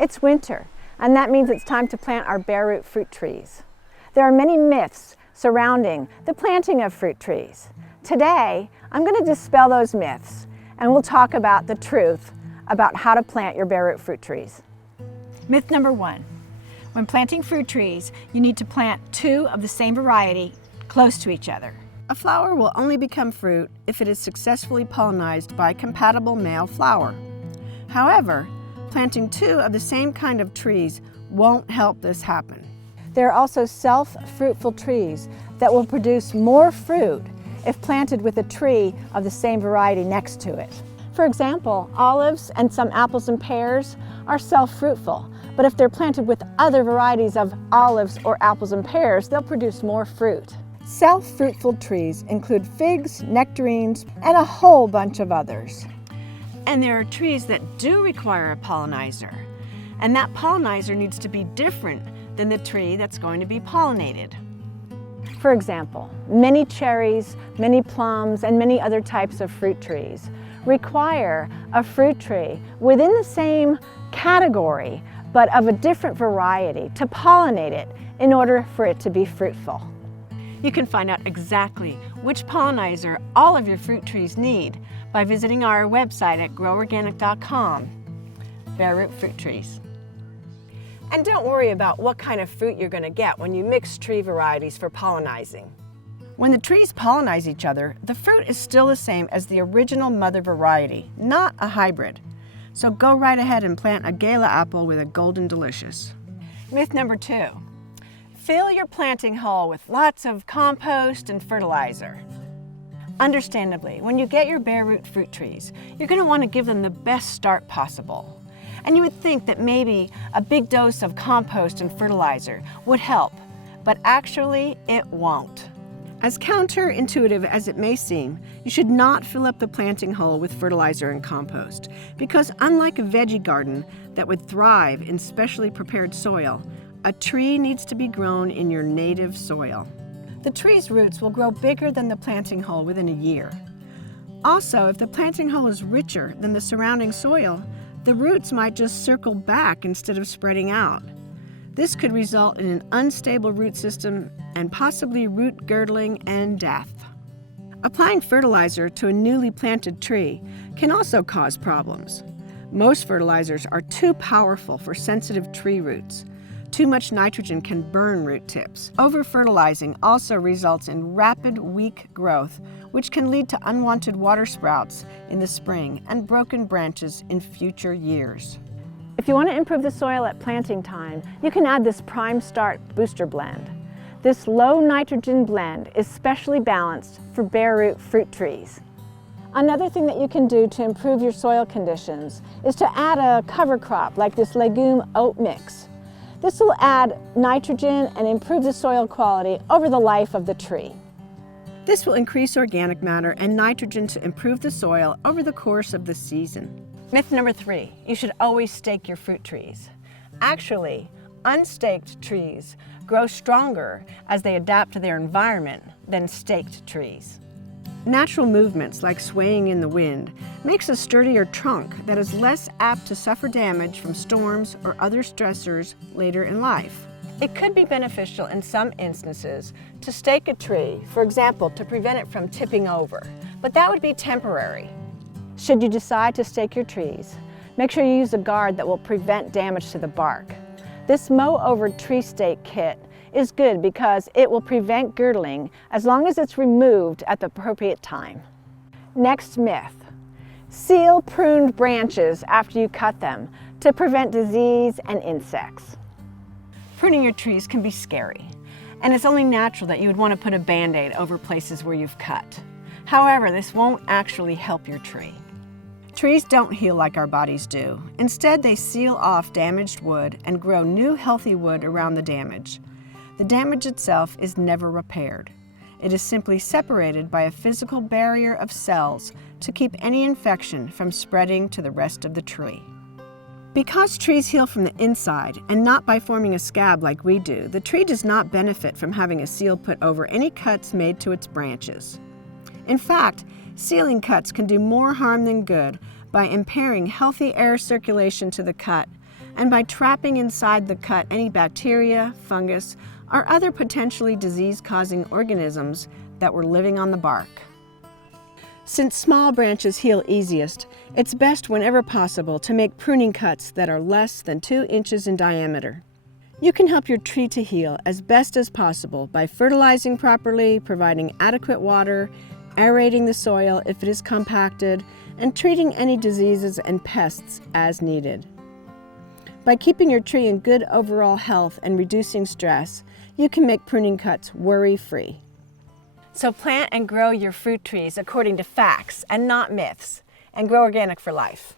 It's winter, and that means it's time to plant our bare root fruit trees. There are many myths surrounding the planting of fruit trees. Today, I'm going to dispel those myths, and we'll talk about the truth about how to plant your bare root fruit trees. Myth number 1. When planting fruit trees, you need to plant 2 of the same variety close to each other. A flower will only become fruit if it is successfully pollinized by a compatible male flower. However, planting 2 of the same kind of trees won't help this happen. There are also self-fruitful trees that will produce more fruit if planted with a tree of the same variety next to it. For example, olives and some apples and pears are self-fruitful, but if they're planted with other varieties of olives or apples and pears, they'll produce more fruit. Self-fruitful trees include figs, nectarines, and a whole bunch of others. And there are trees that do require a pollinizer, and that pollinizer needs to be different than the tree that's going to be pollinated. For example, many cherries, many plums, and many other types of fruit trees require a fruit tree within the same category, but of a different variety, to pollinate it in order for it to be fruitful. You can find out exactly which pollinizer all of your fruit trees need by visiting our website at groworganic.com. Bare root fruit trees. And don't worry about what kind of fruit you're going to get when you mix tree varieties for pollinizing. When the trees pollinize each other, the fruit is still the same as the original mother variety, not a hybrid. So go right ahead and plant a Gala apple with a Golden Delicious. Myth number 2. Fill your planting hole with lots of compost and fertilizer. Understandably, when you get your bare root fruit trees, you're going to want to give them the best start possible. And you would think that maybe a big dose of compost and fertilizer would help, but actually it won't. As counterintuitive as it may seem, you should not fill up the planting hole with fertilizer and compost, because unlike a veggie garden that would thrive in specially prepared soil, a tree needs to be grown in your native soil. The tree's roots will grow bigger than the planting hole within a year. Also, if the planting hole is richer than the surrounding soil, the roots might just circle back instead of spreading out. This could result in an unstable root system and possibly root girdling and death. Applying fertilizer to a newly planted tree can also cause problems. Most fertilizers are too powerful for sensitive tree roots. Too much nitrogen can burn root tips. Over-fertilizing also results in rapid, weak growth, which can lead to unwanted water sprouts in the spring and broken branches in future years. If you want to improve the soil at planting time, you can add this Prime Start Booster Blend. This low nitrogen blend is specially balanced for bare root fruit trees. Another thing that you can do to improve your soil conditions is to add a cover crop like this legume oat mix. This will add nitrogen and improve the soil quality over the life of the tree. This will increase organic matter and nitrogen to improve the soil over the course of the season. Myth number 3, you should always stake your fruit trees. Actually, unstaked trees grow stronger as they adapt to their environment than staked trees. Natural movements like swaying in the wind makes a sturdier trunk that is less apt to suffer damage from storms or other stressors later in life. It could be beneficial in some instances to stake a tree, for example, to prevent it from tipping over, but that would be temporary. Should you decide to stake your trees, make sure you use a guard that will prevent damage to the bark. This mow-over tree stake kit is good because it will prevent girdling as long as it's removed at the appropriate time. Next myth. Seal pruned branches after you cut them to prevent disease and insects. Pruning your trees can be scary, and it's only natural that you would want to put a Band-Aid over places where you've cut. However, this won't actually help your tree. Trees don't heal like our bodies do. Instead, they seal off damaged wood and grow new healthy wood around the damage. The damage itself is never repaired. It is simply separated by a physical barrier of cells to keep any infection from spreading to the rest of the tree. Because trees heal from the inside and not by forming a scab like we do, the tree does not benefit from having a seal put over any cuts made to its branches. In fact, sealing cuts can do more harm than good by impairing healthy air circulation to the cut, and by trapping inside the cut any bacteria, fungus, or other potentially disease-causing organisms that were living on the bark. Since small branches heal easiest, it's best whenever possible to make pruning cuts that are less than 2 inches in diameter. You can help your tree to heal as best as possible by fertilizing properly, providing adequate water, aerating the soil if it is compacted, and treating any diseases and pests as needed. By keeping your tree in good overall health and reducing stress, you can make pruning cuts worry-free. So plant and grow your fruit trees according to facts and not myths, and grow organic for life.